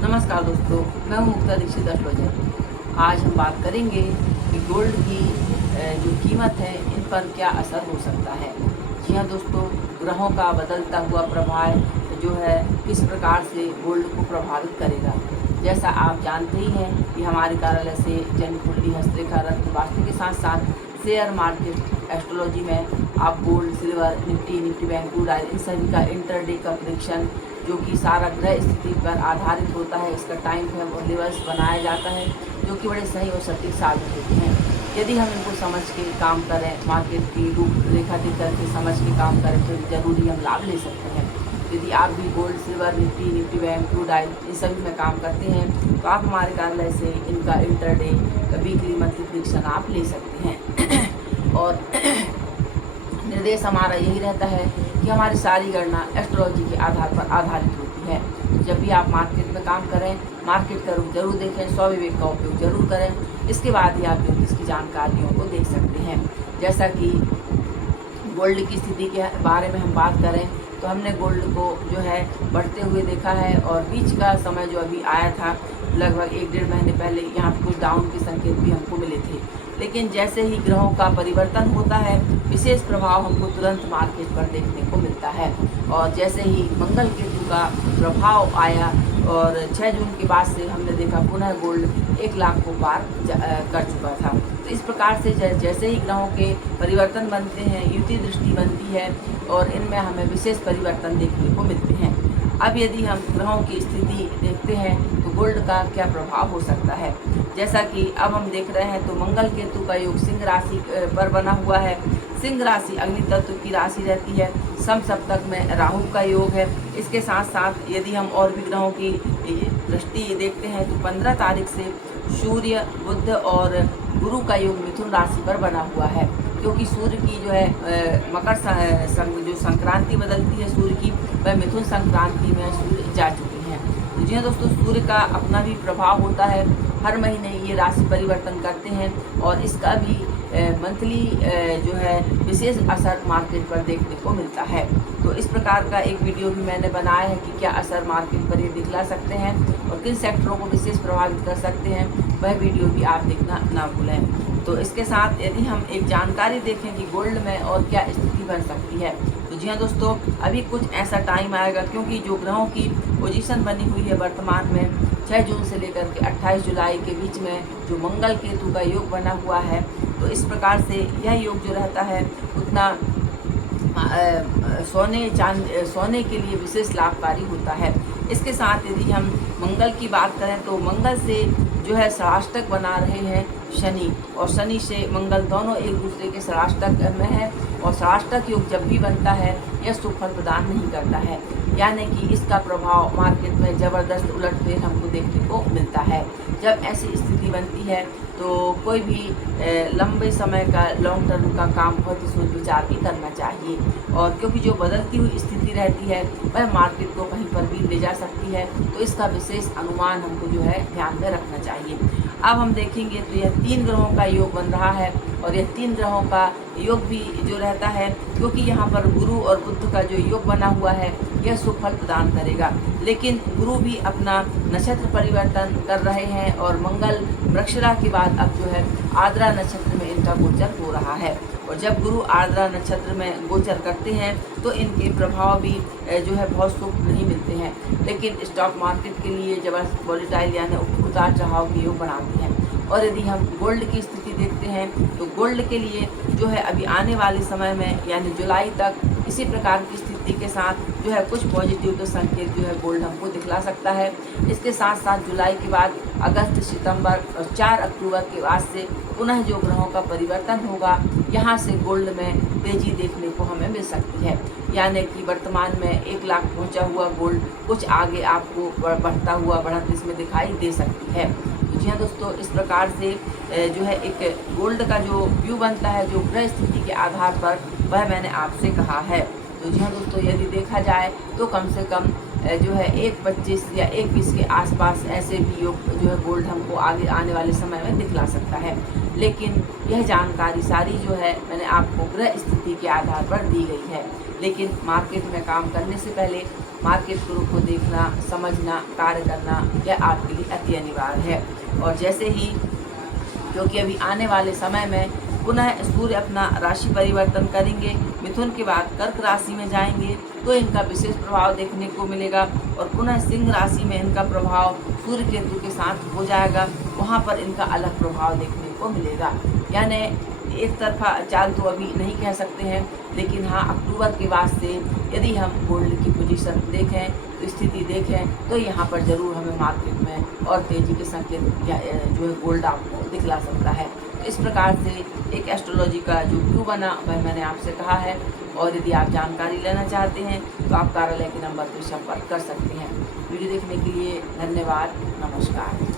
नमस्कार दोस्तों, मैं हूं मुक्ता दीक्षित एस्ट्रोलॉजर। आज हम बात करेंगे कि गोल्ड की जो कीमत है इन पर क्या असर हो सकता है। जी हाँ दोस्तों, ग्रहों का बदलता हुआ प्रभाव जो है किस प्रकार से गोल्ड को प्रभावित करेगा। जैसा आप जानते ही हैं कि हमारे कार्यालय से जन्म कुंडली, हस्तरेखा, रत्न, वास्तु के साथ साथ शेयर मार्केट, एस्ट्रोलॉजी में आप gold, silver, Nifty bank, crude oil, इन सभी का इंटरडे का प्रेडिक्शन जो कि सारा ग्रह स्थिति पर आधारित होता है, इसका टाइम फ्रेम और लेवल्स बनाया जाता है जो कि बड़े सही और सटीक साबित होते हैं। यदि हम इनको समझ के काम करें, मार्केट की रूपरेखा देख करके समझ के काम करें तो जरूरी हम लाभ ले सकते हैं। यदि आप भी gold, silver, Nifty bank, crude oil इन सभी में काम करते हैं तो आप हमारे कार्यालय से इनका इंटरडे, वीकली, मंथली प्रेडिक्शन आप ले सकते हैं। और निर्देश हमारा यही रहता है कि हमारी सारी गणना एस्ट्रोलॉजी के आधार पर आधारित होती है। जब भी आप मार्केट में काम करें, मार्केट का रुख जरूर देखें, स्वविवेक का उपयोग जरूर करें। इसके बाद ही आप ज्योतिष की जानकारियों को देख सकते हैं। जैसा कि गोल्ड की स्थिति के बारे में हम बात करें तो हमने गोल्ड को जो है बढ़ते हुए देखा है, और बीच का समय जो अभी आया था लगभग 1-1.5 महीने पहले, यहाँ पर कुछ डाउन के संकेत भी हमको मिले थे। लेकिन जैसे ही ग्रहों का परिवर्तन होता है, विशेष प्रभाव हमको तुरंत मार्केट पर देखने को मिलता है। और जैसे ही मंगल केतु का प्रभाव आया और 6 जून के बाद से हमने देखा पुनः गोल्ड 1 लाख को पार कर चुका था। तो इस प्रकार से जैसे ही ग्रहों के परिवर्तन बनते हैं, युति दृष्टि बनती है और इनमें हमें विशेष परिवर्तन देखने को मिलते हैं। अब यदि हम ग्रहों की स्थिति देखते हैं तो गोल्ड का क्या प्रभाव हो सकता है। जैसा कि अब हम देख रहे हैं तो मंगल केतु का योग सिंह राशि पर बना हुआ है। सिंह राशि अग्नि तत्व की राशि रहती है। समसप्तक में राहु का योग है। इसके साथ साथ यदि हम और भी ग्रहों की दृष्टि देखते हैं तो 15 तारीख से सूर्य, बुध और गुरु का योग मिथुन राशि पर बना हुआ है, क्योंकि सूर्य की जो है जो संक्रांति बदलती है सूर्य की, वह मिथुन संक्रांति में सूर्य जा चुके हैं। तो जी हाँ दोस्तों, सूर्य का अपना भी प्रभाव होता है। हर महीने ये राशि परिवर्तन करते हैं और इसका भी मंथली जो है विशेष असर मार्केट पर देखने को मिलता है। तो इस प्रकार का एक वीडियो भी मैंने बनाया है कि क्या असर मार्केट पर ये दिखला सकते हैं और किन सेक्टरों को विशेष प्रभावित कर सकते हैं, वह वीडियो भी आप देखना ना भूलें। तो इसके साथ यदि हम एक जानकारी देखें कि गोल्ड में और क्या स्थिति बन सकती है, तो जी हाँ दोस्तों, अभी कुछ ऐसा टाइम आएगा, क्योंकि जो ग्रहों की पोजीशन बनी हुई है वर्तमान में 6 जून से लेकर के 28 जुलाई के बीच में जो मंगल केतु का योग बना हुआ है, तो इस प्रकार से यह योग जो रहता है उतना सोने के लिए विशेष लाभकारी होता है। इसके साथ यदि हम मंगल की बात करें तो मंगल से जो है षष्टक बना रहे हैं शनि, और शनि से मंगल दोनों एक दूसरे के षष्टक में है, और षष्टक योग जब भी बनता है यह शुभ फल प्रदान नहीं करता है, यानी कि इसका प्रभाव मार्केट में ज़बरदस्त उलटफेर हमको देखने को मिलता है। जब ऐसी स्थिति बनती है तो कोई भी लंबे समय का लॉन्ग टर्म का काम बहुत ही सोच विचार के करना चाहिए, और क्योंकि जो बदलती हुई स्थिति रहती है वह मार्केट को कहीं पर भी ले जा सकती है, तो इसका विशेष अनुमान हमको जो है ध्यान में रखना चाहिए। अब हम देखेंगे तो यह 3 ग्रहों का योग बन रहा है, और यह 3 ग्रहों का योग भी जो रहता है, क्योंकि यहाँ पर गुरु और बुध का जो योग बना हुआ है यह शुभ फल प्रदान करेगा। लेकिन गुरु भी अपना नक्षत्र परिवर्तन कर रहे हैं, और मंगल वृक्षरा के बाद अब जो है आर्द्रा नक्षत्र में इनका गोचर हो रहा है। और जब गुरु आर्द्रा नक्षत्र में गोचर करते हैं तो इनके प्रभाव भी जो है बहुत शुभ नहीं मिलते हैं, लेकिन स्टॉक मार्केट के लिए जबरदस्त वॉलेटाइल यानी उतार चढ़ाव के योग बनाते हैं। और यदि हम गोल्ड की स्थिति देखते हैं तो गोल्ड के लिए जो है अभी आने वाले समय में यानी जुलाई तक इसी प्रकार की स्थिति के साथ जो है कुछ पॉजिटिव के संकेत जो है गोल्ड हमको दिखला सकता है। इसके साथ साथ जुलाई के बाद अगस्त, सितंबर और 4 अक्टूबर के बाद से पुनः जो ग्रहों का परिवर्तन होगा, यहाँ से गोल्ड में तेजी देखने को हमें मिल सकती है। यानी कि वर्तमान में 1 लाख पहुँचा हुआ गोल्ड कुछ आगे आपको बढ़ता हुआ बढ़त इसमें दिखाई दे सकती है। तो जी हाँ दोस्तों, इस प्रकार से जो है एक गोल्ड का जो व्यू बनता है जो ग्रह स्थिति के आधार पर, वह मैंने आपसे कहा है। तो जी हाँ दोस्तों, यदि देखा जाए तो कम से कम जो है 1.25 या 1.20 के आसपास ऐसे भी योग जो है गोल्ड हमको आगे आने वाले समय में दिखला सकता है। लेकिन यह जानकारी सारी जो है मैंने आपको ग्रह स्थिति के आधार पर दी गई है। लेकिन मार्केट में काम करने से पहले मार्केट के रुख को देखना, समझना, कार्य करना यह आपके लिए अति अनिवार्य है। और जैसे ही, क्योंकि अभी आने वाले समय में पुनः सूर्य अपना राशि परिवर्तन करेंगे, मिथुन के बाद कर्क राशि में जाएंगे, तो इनका विशेष प्रभाव देखने को मिलेगा और पुनः सिंह राशि में इनका प्रभाव सूर्य केतु के साथ हो जाएगा, वहाँ पर इनका अलग प्रभाव देखने को मिलेगा। यानी एक तरफा चाल तो अभी नहीं कह सकते हैं, लेकिन हाँ, अक्टूबर के बाद से यदि हम गोल्ड की पोजीशन देखें, तो स्थिति देखें, तो यहाँ पर ज़रूर हमें मार्केट में और तेज़ी के संकेत जो है गोल्ड आपको दिखला सकता है। तो इस प्रकार से एक एस्ट्रोलॉजी का जो व्यू बना वह मैंने आपसे कहा है। और यदि आप जानकारी लेना चाहते हैं तो आप कार्यालय के नंबर पर संपर्क कर सकते हैं। वीडियो देखने के लिए धन्यवाद। नमस्कार।